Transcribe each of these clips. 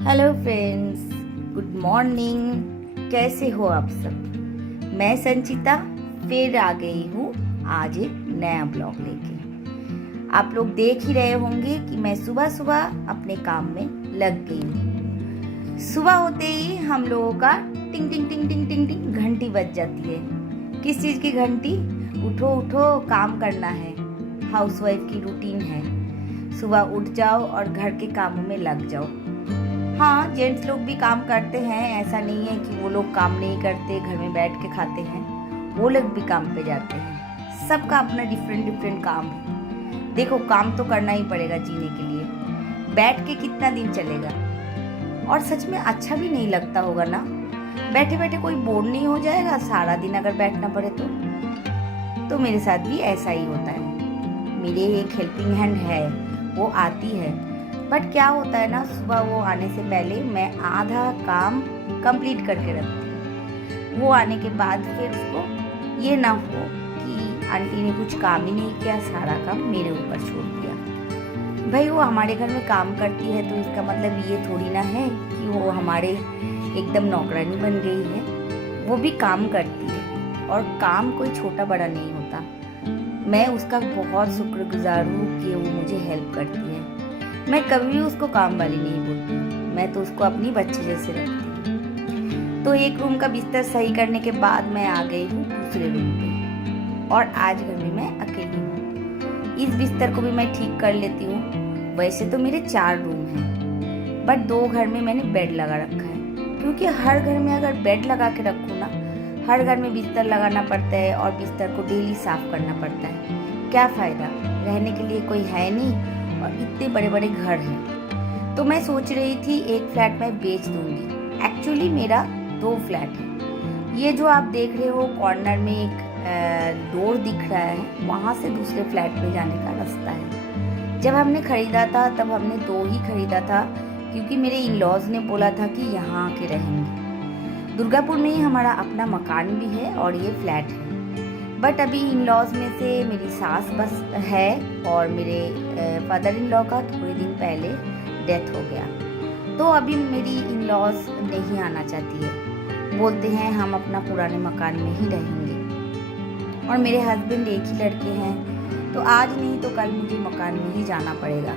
Hello friends, good morning. कैसे हो आप सब? मैं संचिता फिर आ गई हूँ आज एक नया ब्लॉग लेके। आप लोग देख ही रहे होंगे कि मैं सुबह सुबह अपने काम में लग गई हूँ। सुबह होते ही हम लोगों का टिंग टिंग टिंग टिंग टिंग टिंग घंटी बज जाती है। किस चीज़ की घंटी? उठो उठो, काम करना है। हाउसवाइफ की रूटीन है, सुबह उठ जाओ और घर के कामों में लग जाओ। हाँ, जेंट्स लोग भी काम करते हैं, ऐसा नहीं है कि वो लोग काम नहीं करते, घर में बैठ के खाते हैं। वो लोग भी काम पे जाते हैं। सबका अपना डिफरेंट डिफरेंट काम है। देखो, काम तो करना ही पड़ेगा जीने के लिए। बैठ के कितना दिन चलेगा? और सच में अच्छा भी नहीं लगता होगा ना। बैठे बैठे कोई बोर नहीं हो जाएगा सारा दिन अगर बैठना पड़े तो मेरे साथ भी ऐसा ही होता है। मेरे एक हेल्पिंग हैंड है, वो आती है, बट क्या होता है ना, सुबह वो आने से पहले मैं आधा काम कंप्लीट करके रखती हूँ। वो आने के बाद फिर उसको ये ना हो कि आंटी ने कुछ काम ही नहीं किया, सारा काम मेरे ऊपर छोड़ दिया। भाई, वो हमारे घर में काम करती है तो इसका मतलब ये थोड़ी ना है कि वो हमारे एकदम नौकरानी बन गई है। वो भी काम करती है और काम कोई छोटा बड़ा नहीं होता। मैं उसका बहुत शुक्रगुजार हूँ कि वो मुझे हेल्प करती है। मैं कभी भी उसको काम वाली नहीं बोलती, मैं तो उसको अपनी बच्ची जैसे रखती हूँ। तो एक रूम का बिस्तर सही करने के बाद मैं आ गई हूँ दूसरे रूम पे, और आज घर में मैं अकेली हूँ। इस बिस्तर को भी मैं ठीक कर लेती हूँ। वैसे तो मेरे 4 रूम हैं, बट 2 घर में मैंने बेड लगा रखा है, क्योंकि हर घर में अगर बेड लगा के रखूँ ना, हर घर में बिस्तर लगाना पड़ता है और बिस्तर को डेली साफ करना पड़ता है। क्या फ़ायदा? रहने के लिए कोई है नहीं और इतने बड़े बड़े घर हैं। तो मैं सोच रही थी एक फ्लैट मैं बेच दूंगी। एक्चुअली मेरा 2 फ्लैट है। ये जो आप देख रहे हो कॉर्नर में एक डोर दिख रहा है, वहाँ से दूसरे फ्लैट में जाने का रास्ता है। जब हमने खरीदा था तब हमने 2 ही खरीदा था, क्योंकि मेरे इन लॉज ने बोला था कि यहाँ आके रहेंगे। दुर्गापुर में ही हमारा अपना मकान भी है और ये फ्लैट है। बट अभी इन लॉज में से मेरी सास बस है और मेरे फादर इन लॉ का थोड़े दिन पहले डेथ हो गया। तो अभी मेरी इन लॉज नहीं आना चाहती है, बोलते हैं हम अपना पुराने मकान में ही रहेंगे। और मेरे हस्बैंड एक ही लड़के हैं, तो आज नहीं तो कल मुझे मकान में ही जाना पड़ेगा।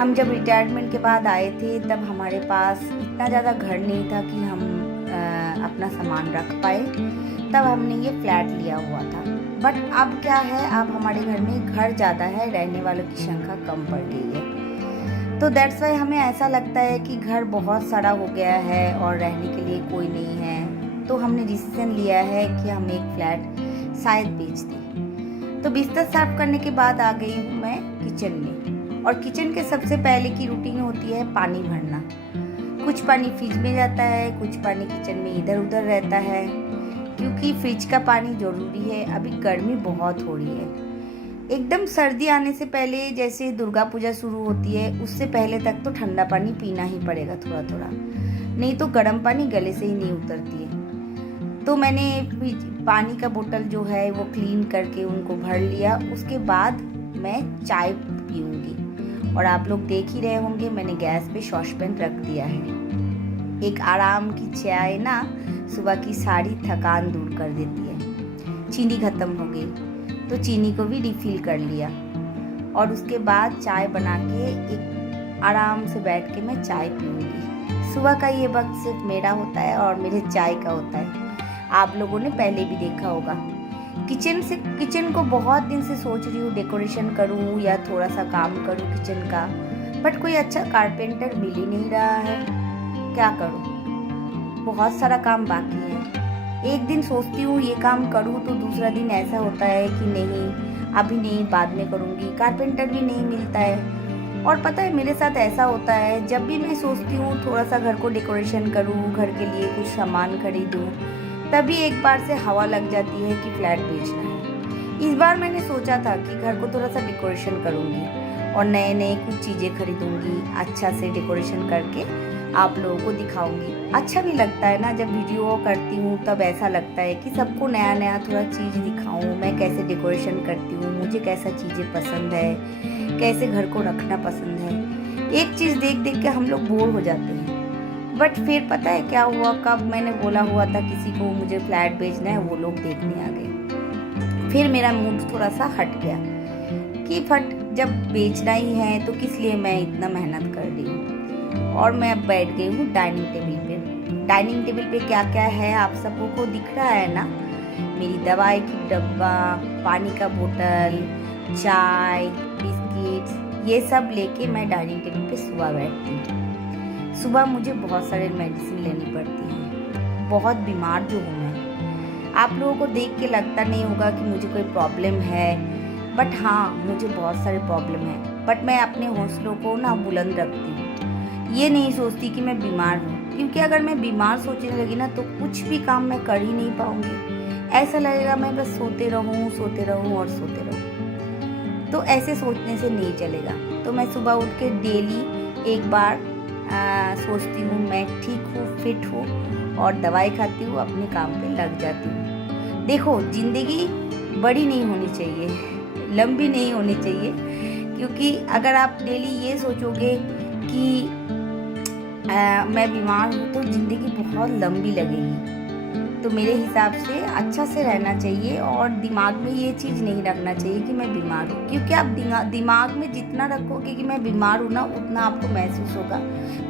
हम जब रिटायरमेंट के बाद आए थे तब हमारे पास इतना ज़्यादा घर नहीं था कि हम अपना सामान रख पाए, तब हमने ये फ्लैट लिया हुआ था। बट अब क्या है, अब हमारे घर में घर ज़्यादा है, रहने वालों की संख्या कम पड़ गई है। तो दैट्स वाई हमें ऐसा लगता है कि घर बहुत सारा हो गया है और रहने के लिए कोई नहीं है। तो हमने डिसीजन लिया है कि हम एक फ्लैट शायद बेच दें। तो बिस्तर साफ करने के बाद आ गई हूँ मैं किचन में, और किचन के सबसे पहले की रूटीन होती है पानी भरना। कुछ पानी फ्रिज में जाता है, कुछ पानी किचन में इधर उधर रहता है, क्योंकि फ्रिज का पानी ज़रूरी है। अभी गर्मी बहुत हो रही है। एकदम सर्दी आने से पहले, जैसे दुर्गा पूजा शुरू होती है उससे पहले तक तो ठंडा पानी पीना ही पड़ेगा थोड़ा थोड़ा, नहीं तो गर्म पानी गले से ही नहीं उतरती है। तो मैंने पानी का बोतल जो है वो क्लीन करके उनको भर लिया। उसके बाद मैं चाय पीऊँगी, और आप लोग देख ही रहे होंगे मैंने गैस पे सॉसपैन रख दिया है। एक आराम की चाय ना सुबह की सारी थकान दूर कर देती है। चीनी ख़त्म हो गई तो चीनी को भी रिफ़िल कर लिया, और उसके बाद चाय बना के एक आराम से बैठ के मैं चाय पीऊँगी। सुबह का ये वक्त सिर्फ मेरा होता है और मेरे चाय का होता है। आप लोगों ने पहले भी देखा होगा। किचन को बहुत दिन से सोच रही हूँ डेकोरेशन करूँ या थोड़ा सा काम करूँ किचन का, बट कोई अच्छा कारपेंटर मिल ही नहीं रहा है। क्या करूँ? बहुत सारा काम बाकी है। एक दिन सोचती हूँ ये काम करूँ तो दूसरा दिन ऐसा होता है कि नहीं, अभी नहीं, बाद में करूँगी। कारपेंटर भी नहीं मिलता है। और पता है मेरे साथ ऐसा होता है, जब भी मैं सोचती हूँ थोड़ा सा घर को डेकोरेशन करूँ, घर के लिए कुछ सामान खरीदूँ, तभी एक बार से हवा लग जाती है कि फ्लैट बेचना है। इस बार मैंने सोचा था कि घर को थोड़ा सा डेकोरेशन करूँगी और नए नए कुछ चीज़ें खरीदूँगी, अच्छा से डेकोरेशन करके आप लोगों को दिखाऊंगी। अच्छा भी लगता है ना, जब वीडियो करती हूँ तब ऐसा लगता है कि सबको नया नया थोड़ा चीज़ दिखाऊँ, मैं कैसे डेकोरेशन करती हूँ, मुझे कैसा चीज़ें पसंद है, कैसे घर को रखना पसंद है। एक चीज़ देख देख के हम लोग बोर हो जाते हैं। बट फिर पता है क्या हुआ, कब मैंने बोला हुआ था किसी को मुझे फ्लैट बेचना है, वो लोग देखने आ गए। फिर मेरा मूड थोड़ा सा हट गया कि फट जब बेचना ही है तो किस लिए मैं इतना मेहनत कर रही हूँ। और मैं अब बैठ गई हूँ डाइनिंग टेबल पे। डाइनिंग टेबल पे क्या क्या है आप सबको को दिख रहा है ना, मेरी दवाई की डब्बा, पानी का बोतल, चाय, बिस्किट्स, ये सब लेके मैं डाइनिंग टेबल पे सुबह बैठती हूँ। सुबह मुझे बहुत सारे मेडिसिन लेनी पड़ती है, बहुत बीमार जो हूँ मैं। आप लोगों को देख के लगता नहीं होगा कि मुझे कोई प्रॉब्लम है, बट हाँ मुझे बहुत सारे प्रॉब्लम है। बट मैं अपने हौसलों को ना बुलंद रखती हूँ, ये नहीं सोचती कि मैं बीमार हूँ, क्योंकि अगर मैं बीमार सोचने लगी ना तो कुछ भी काम मैं कर ही नहीं पाऊँगी। ऐसा लगेगा मैं बस सोते रहूँ और सोते रहूँ। तो ऐसे सोचने से नहीं चलेगा। तो मैं सुबह उठ के डेली एक बार सोचती हूँ मैं ठीक हूँ, फिट हूँ, और दवाई खाती हूँ, अपने काम पे लग जाती हूँ। देखो ज़िंदगी बड़ी नहीं होनी चाहिए, लंबी नहीं होनी चाहिए, क्योंकि अगर आप डेली ये सोचोगे कि मैं बीमार हूँ तो ज़िंदगी बहुत लंबी लगेगी। तो मेरे हिसाब से अच्छा से रहना चाहिए और दिमाग में ये चीज़ नहीं रखना चाहिए कि मैं बीमार हूँ, क्योंकि आप दिमाग में जितना रखोगे कि मैं बीमार हूँ ना, उतना आपको महसूस होगा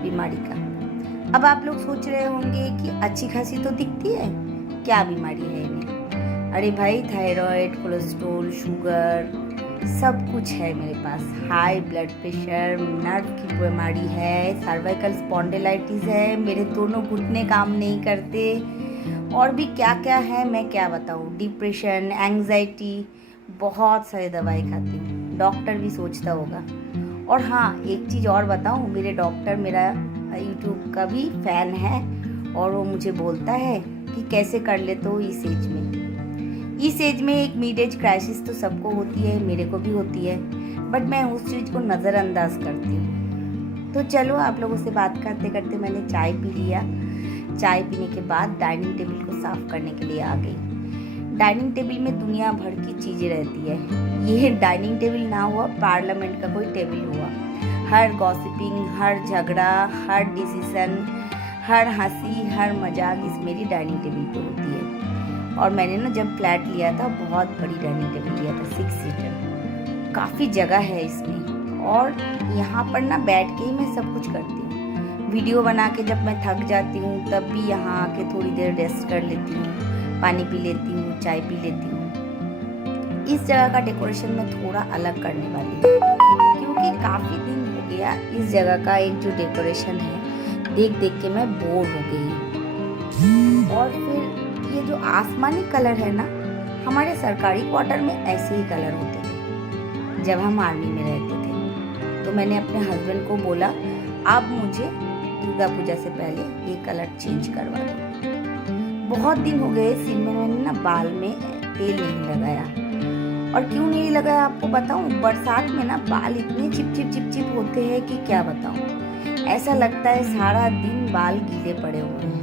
बीमारी का। अब आप लोग सोच रहे होंगे कि अच्छी खासी तो दिखती है, क्या बीमारी है इन्हें? अरे भाई, थायराइड, कोलेस्ट्रॉल, शुगर, सब कुछ है मेरे पास। हाई ब्लड प्रेशर, नर्व की बीमारी है, सर्वाइकल स्पॉन्डिलाइटिस है, मेरे दोनों घुटने काम नहीं करते, और भी क्या क्या है मैं क्या बताऊँ। डिप्रेशन, एंग्जाइटी, बहुत सारे दवाई खाती हूँ, डॉक्टर भी सोचता होगा। और हाँ, एक चीज़ और बताऊँ, मेरे डॉक्टर मेरा यूट्यूब का भी फ़ैन है, और वो मुझे बोलता है कि कैसे कर ले तो इस एज में एक मिड एज क्राइसिस तो सबको होती है, मेरे को भी होती है, बट मैं उस चीज़ को नज़रअंदाज करती हूँ। तो चलो, आप लोगों से बात करते करते मैंने चाय पी लिया। चाय पीने के बाद डाइनिंग टेबल को साफ़ करने के लिए आ गई। डाइनिंग टेबल में दुनिया भर की चीज़ें रहती है। ये डाइनिंग टेबल ना हुआ, पार्लियामेंट का कोई टेबल हुआ। हर गॉसिपिंग, हर झगड़ा, हर डिसीजन, हर हंसी, हर मजाक इस मेरी डाइनिंग टेबल पे होती है। और मैंने ना जब फ्लैट लिया था, बहुत बड़ी डाइनिंग टेबल लिया था, 6 सीटर, काफ़ी जगह है इसमें, और यहाँ पर ना बैठ के ही मैं सब कुछ करती हूँ। वीडियो बना के जब मैं थक जाती हूँ तब भी यहाँ आके थोड़ी देर रेस्ट कर लेती हूँ, पानी पी लेती हूँ, चाय पी लेती हूँ। इस जगह का डेकोरेशन मैं थोड़ा अलग करने वाली हूँ, क्योंकि काफ़ी दिन हो गया इस जगह का एक जो डेकोरेशन है देख देख के मैं बोर हो गई। और फिर ये जो आसमानी कलर है ना, हमारे सरकारी क्वार्टर में ऐसे ही कलर होते थे जब हम आर्मी में रहते थे। तो मैंने अपने हस्बैंड को बोला, आप मुझे दुर्गा पूजा से पहले ये कलर चेंज करवा दो। बहुत दिन हो गए सिर में मैंने ना बाल में तेल नहीं लगाया। और क्यों नहीं लगाया आपको बताऊं? बरसात में ना बाल इतने चिप होते हैं कि क्या बताऊं। ऐसा लगता है सारा दिन बाल गीले पड़े हुए हैं,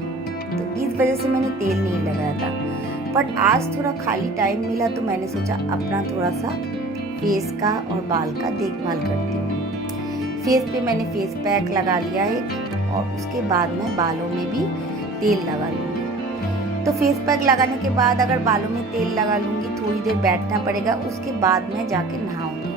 तो इस वजह से मैंने तेल नहीं लगाया था। बट आज थोड़ा खाली टाइम मिला तो मैंने सोचा अपना थोड़ा सा फेस का और बाल का देखभाल करती हूँ। फेस पे मैंने फेस पैक लगा लिया है, और उसके बाद मैं बालों में भी तेल लगा लूँगी। तो फेस पैक लगाने के बाद अगर बालों में तेल लगा लूँगी, थोड़ी देर बैठना पड़ेगा, उसके बाद मैं जाके नहाऊँगी।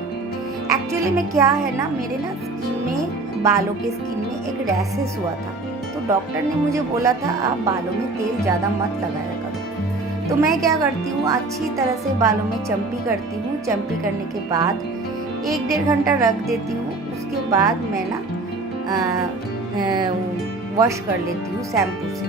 एक्चुअली में क्या है ना, मेरे ना स्किन में, बालों के स्किन में एक रैशेस हुआ था, तो डॉक्टर ने मुझे बोला था आप बालों में तेल ज़्यादा मत लगाया करो। तो मैं क्या करती हूँ, अच्छी तरह से बालों में चम्पी करती हूँ। चम्पी करने के बाद 1-1.5 घंटा रख देती हूँ। उसके बाद मैं ना वॉश कर लेती हूँ शैम्पू से,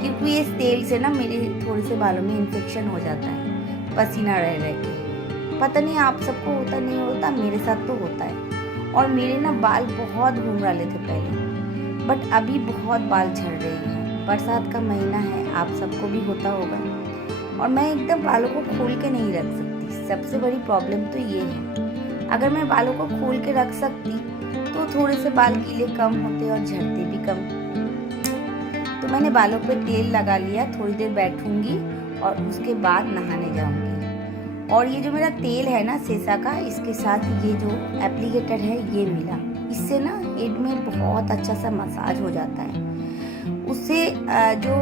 क्योंकि इस तेल से ना मेरे थोड़े से बालों में इन्फेक्शन हो जाता है, पसीना रह के। पता नहीं आप सबको होता नहीं होता, मेरे साथ तो होता है। और मेरे ना बाल बहुत घुंघराले थे पहले, बट अभी बहुत बाल झड़ रहे हैं। बरसात का महीना है, आप सबको भी होता होगा। और मैं एकदम बालों को खोल के नहीं रख सकती, सबसे बड़ी प्रॉब्लम तो ये है। अगर मैं बालों को खोल के रख सकती तो थोड़े से बाल गीले कम होते और झड़ते भी कम। तो मैंने बालों पे तेल लगा लिया, थोड़ी देर बैठूंगी और उसके बाद नहाने जाऊंगी। और ये जो मेरा तेल है ना सेसा का, इसके साथ ये जो एप्लीकेटर है ये मिला, इससे ना हेड में बहुत अच्छा सा मसाज हो जाता है। उससे जो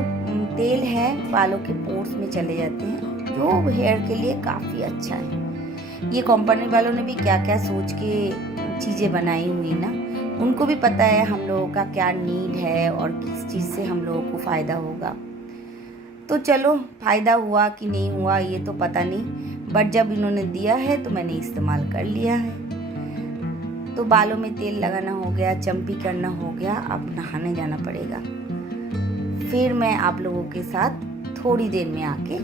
तेल है बालों के पोर्स में चले जाते हैं, जो हेयर के लिए काफ़ी अच्छा है। ये कंपनी वालों ने भी क्या क्या सोच के चीज़ें बनाई हुई ना, उनको भी पता है हम लोगों का क्या नीड है और किस चीज़ से हम लोगों को फ़ायदा होगा। तो चलो, फ़ायदा हुआ कि नहीं हुआ ये तो पता नहीं, बट जब इन्होंने दिया है तो मैंने इस्तेमाल कर लिया है। तो बालों में तेल लगाना हो गया, चम्पी करना हो गया, अब नहाने जाना पड़ेगा। फिर मैं आप लोगों के साथ थोड़ी देर में आके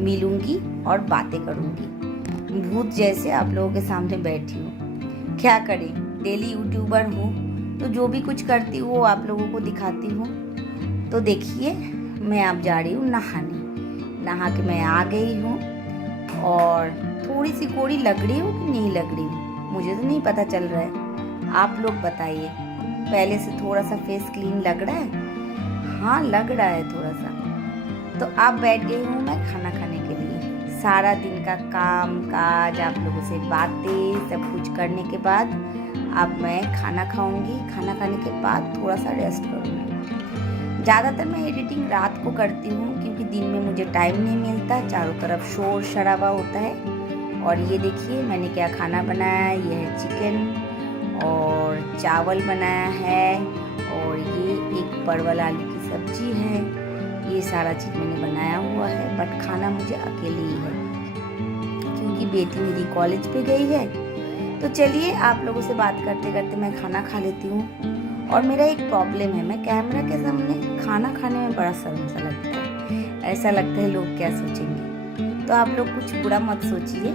मिलूंगी और बातें करूंगी। भूत जैसे आप लोगों के सामने बैठी हूँ, क्या करें, डेली यूट्यूबर हूँ तो जो भी कुछ करती हूँ वो आप लोगों को दिखाती हूँ। तो देखिए, मैं अब जा रही हूँ नहाने। नहा के मैं आ गई हूँ और थोड़ी सी कोड़ी लग रही हूँ कि नहीं लग रही हूँ मुझे तो नहीं पता चल रहा है, आप लोग बताइए। पहले से थोड़ा सा फेस क्लीन लग रहा है? हाँ, लग रहा है थोड़ा सा। तो अब बैठ गई हूँ मैं खाना खाने के लिए। सारा दिन का काम काज, आप लोगों से बातें, सब कुछ करने के बाद अब मैं खाना खाऊंगी। खाना खाने के बाद थोड़ा सा रेस्ट करूँगी। ज़्यादातर मैं एडिटिंग रात को करती हूँ क्योंकि दिन में मुझे टाइम नहीं मिलता, चारों तरफ शोर शराबा होता है। और ये देखिए मैंने क्या खाना बनाया है। ये है चिकन और चावल बनाया है, और ये एक परवल आलू की सब्जी है। ये सारा चीज़ मैंने बनाया हुआ है, बट खाना मुझे अकेले ही है क्योंकि बेटी मेरी कॉलेज पे गई है। तो चलिए, आप लोगों से बात करते करते मैं खाना खा लेती हूँ। और मेरा एक प्रॉब्लम है, मैं कैमरा के सामने खाना खाने में बड़ा शर्म सा लगता है। ऐसा लगता है लोग क्या सोचेंगे। तो आप लोग कुछ बुरा मत सोचिए,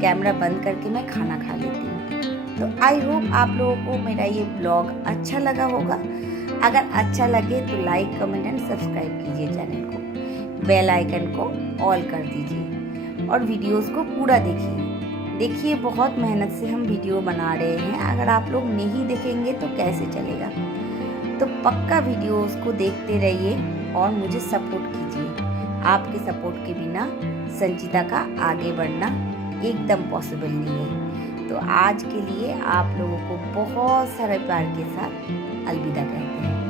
कैमरा बंद करके मैं खाना खा लेती हूँ। तो आई होप आप लोगों को मेरा ये ब्लॉग अच्छा लगा होगा। अगर अच्छा लगे तो लाइक, कमेंट एंड सब्सक्राइब कीजिए चैनल को, बेल आइकन को ऑल कर दीजिए और वीडियोस को पूरा देखिए। बहुत मेहनत से हम वीडियो बना रहे हैं, अगर आप लोग नहीं देखेंगे तो कैसे चलेगा। तो पक्का वीडियोस को देखते रहिए और मुझे सपोर्ट कीजिए। आपके सपोर्ट के बिना संचिता का आगे बढ़ना एकदम पॉसिबल नहीं है। तो आज के लिए आप लोगों को बहुत सारे प्यार के साथ अलविदा कहते हैं।